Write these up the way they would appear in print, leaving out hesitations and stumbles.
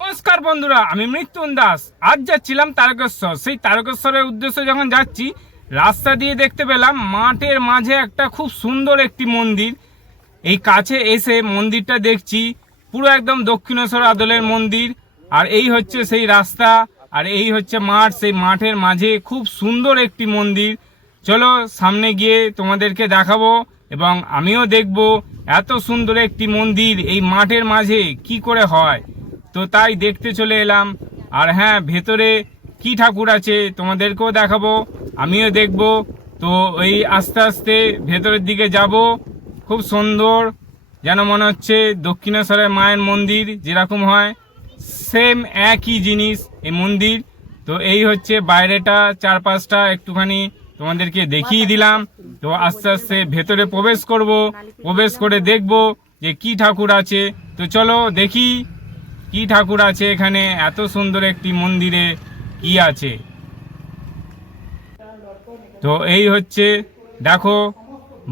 নমস্কার বন্ধুরা, আমি মৃত্যুন দাস। আজ যাচ্ছিলাম তারকেশ্বর। সেই তারকেশ্বরের উদ্দেশ্যে যখন যাচ্ছি, রাস্তা দিয়ে দেখতে পেলাম মাঠের মাঝে একটা খুব সুন্দর একটি মন্দির। এই কাছে এসে মন্দিরটা দেখছি, পুরো একদম দক্ষিণেশ্বর আদলের মন্দির। আর এই হচ্ছে সেই রাস্তা, আর এই হচ্ছে মাঠ। সেই মাঠের মাঝে খুব সুন্দর একটি মন্দির। চলো সামনে গিয়ে তোমাদেরকে দেখাবো এবং আমিও দেখব এত সুন্দর একটি মন্দির এই মাঠের মাঝে কি করে হয়। তো তাই দেখতে চলে এলাম। আর হ্যাঁ, ভেতরে কি ঠাকুর আছে তোমাদেরকেও দেখাবো, আমিও দেখব। তো এই আস্তে আস্তে ভেতরের দিকে যাব। খুব সুন্দর, যেন মনে হচ্ছে দক্ষিণেশ্বরের মায়ের মন্দির যেরকম হয় সেম একই জিনিস এই মন্দির। তো এই হচ্ছে বাইরেটা, চারপাশটা একটুখানি তোমাদেরকে দেখিয়ে দিলাম। তো আস্তে আস্তে ভেতরে প্রবেশ করব, প্রবেশ করে দেখব যে কি ঠাকুর আছে। তো চলো দেখি কি ঠাকুর আছে এখানে, এত সুন্দর একটি মন্দিরে কি আছে। তো এই হচ্ছে, দেখো,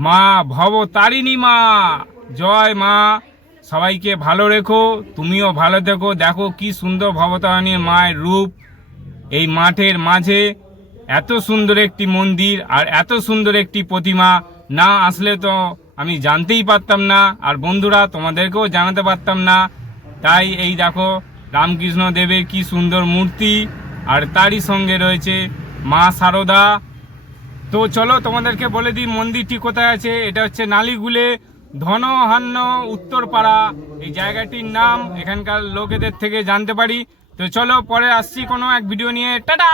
মা ভবতারিণী মা। জয় মা, সবাইকে ভালো রেখো, তুমিও ভালো থেকো। দেখো কি সুন্দর ভবতারিণী মায়ের রূপ এই মাঠের মাঝে। এত সুন্দর একটি মন্দির আর এত সুন্দর একটি প্রতিমা, না আসলে তো আমি জানতেই পারতাম না, আর বন্ধুরা তোমাদেরকেও জানাতে পারতাম না। তাই এই দেখো রামকৃষ্ণ দেবের কি সুন্দর মূর্তি, আর তারই সঙ্গে রয়েছে মা শারদা। তো চলো তোমাদেরকে বলে দিই মন্দিরটি কোথায় আছে। এটা হচ্ছে নালিগুলে ধনহান্য উত্তরপাড়া এই জায়গাটির নাম, এখানকার লোকেদের থেকে জানতে পারি। তো চলো পরে আসছি কোনো এক ভিডিও নিয়ে। টাটা।